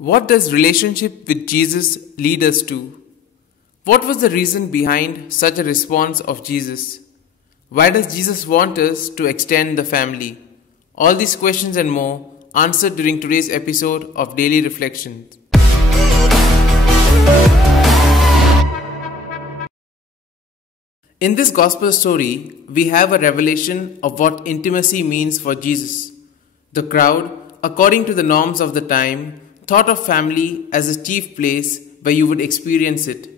What does relationship with Jesus lead us to? What was the reason behind such a response of Jesus? Why does Jesus want us to extend the family? All these questions and more answered during today's episode of Daily Reflections. In this gospel story, we have a revelation of what intimacy means for Jesus. The crowd, according to the norms of the time, thought of family as a chief place where you would experience it,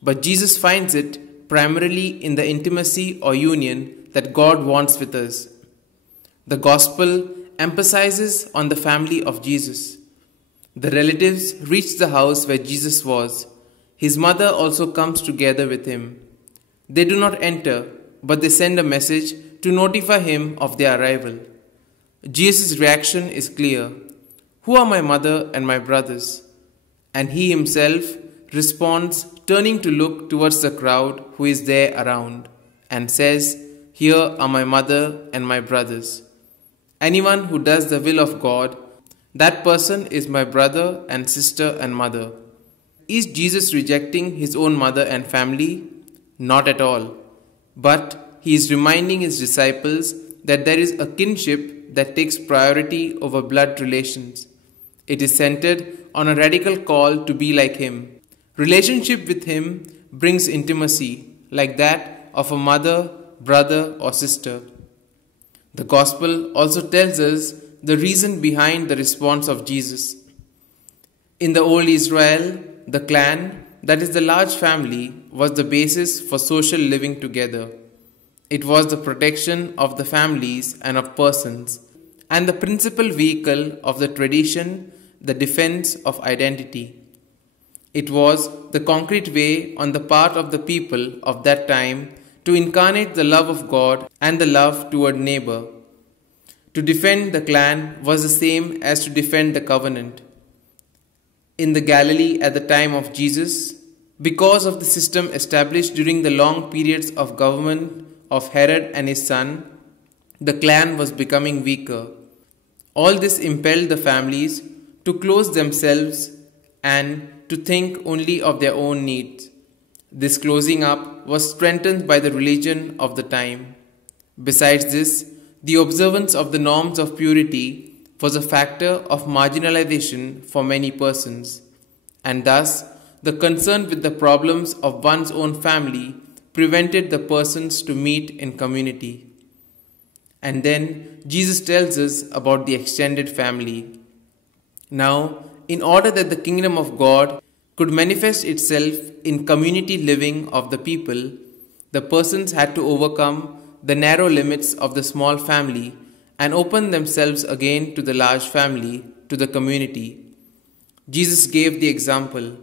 but Jesus finds it primarily in the intimacy or union that God wants with us. The gospel emphasizes on the family of Jesus. The relatives reach the house where Jesus was. His mother also comes together with him. They do not enter, but they send a message to notify him of their arrival. Jesus' reaction is clear. "Who are my mother and my brothers?" And he himself responds, turning to look towards the crowd who is there around, and says, "Here are my mother and my brothers. Anyone who does the will of God, that person is my brother and sister and mother." Is Jesus rejecting his own mother and family? Not at all. But he is reminding his disciples that there is a kinship that takes priority over blood relations. It is centered on a radical call to be like him. Relationship with him brings intimacy, like that of a mother, brother, or sister. The gospel also tells us the reason behind the response of Jesus. In the old Israel, the clan, that is the large family, was the basis for social living together. It was the protection of the families and of persons, and the principal vehicle of the tradition, the defense of identity. It was the concrete way on the part of the people of that time to incarnate the love of God and the love toward neighbor. To defend the clan was the same as to defend the covenant. In the Galilee at the time of Jesus, because of the system established during the long periods of government of Herod and his son, the clan was becoming weaker. All this impelled the families to close themselves and to think only of their own needs. This closing up was strengthened by the religion of the time. Besides this, the observance of the norms of purity was a factor of marginalization for many persons, and thus the concern with the problems of one's own family prevented the persons to meet in community. And then Jesus tells us about the extended family. Now, in order that the kingdom of God could manifest itself in community living of the people, the persons had to overcome the narrow limits of the small family and open themselves again to the large family, to the community. Jesus gave the example.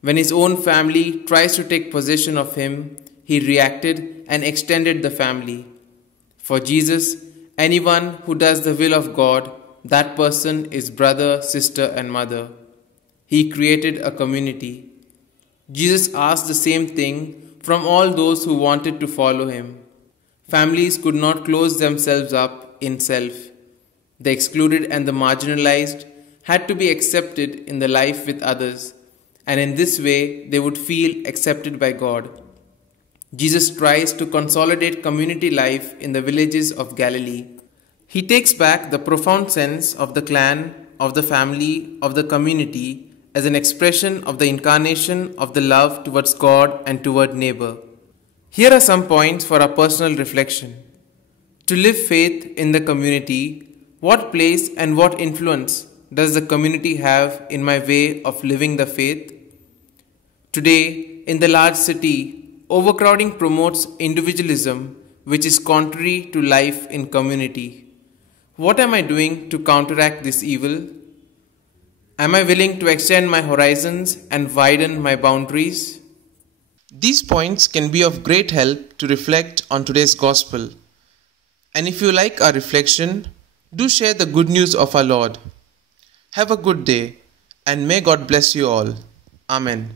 When his own family tries to take possession of him, he reacted and extended the family. For Jesus, anyone who does the will of God, that person is brother, sister, and mother. He created a community. Jesus asked the same thing from all those who wanted to follow him. Families could not close themselves up in self. The excluded and the marginalized had to be accepted in the life with others, and in this way they would feel accepted by God. Jesus tries to consolidate community life in the villages of Galilee. He takes back the profound sense of the clan, of the family, of the community as an expression of the incarnation of the love towards God and toward neighbor. Here are some points for our personal reflection. To live faith in the community, what place and what influence does the community have in my way of living the faith? Today, in the large city, overcrowding promotes individualism, which is contrary to life in community. What am I doing to counteract this evil? Am I willing to extend my horizons and widen my boundaries? These points can be of great help to reflect on today's gospel. And if you like our reflection, do share the good news of our Lord. Have a good day, and may God bless you all. Amen.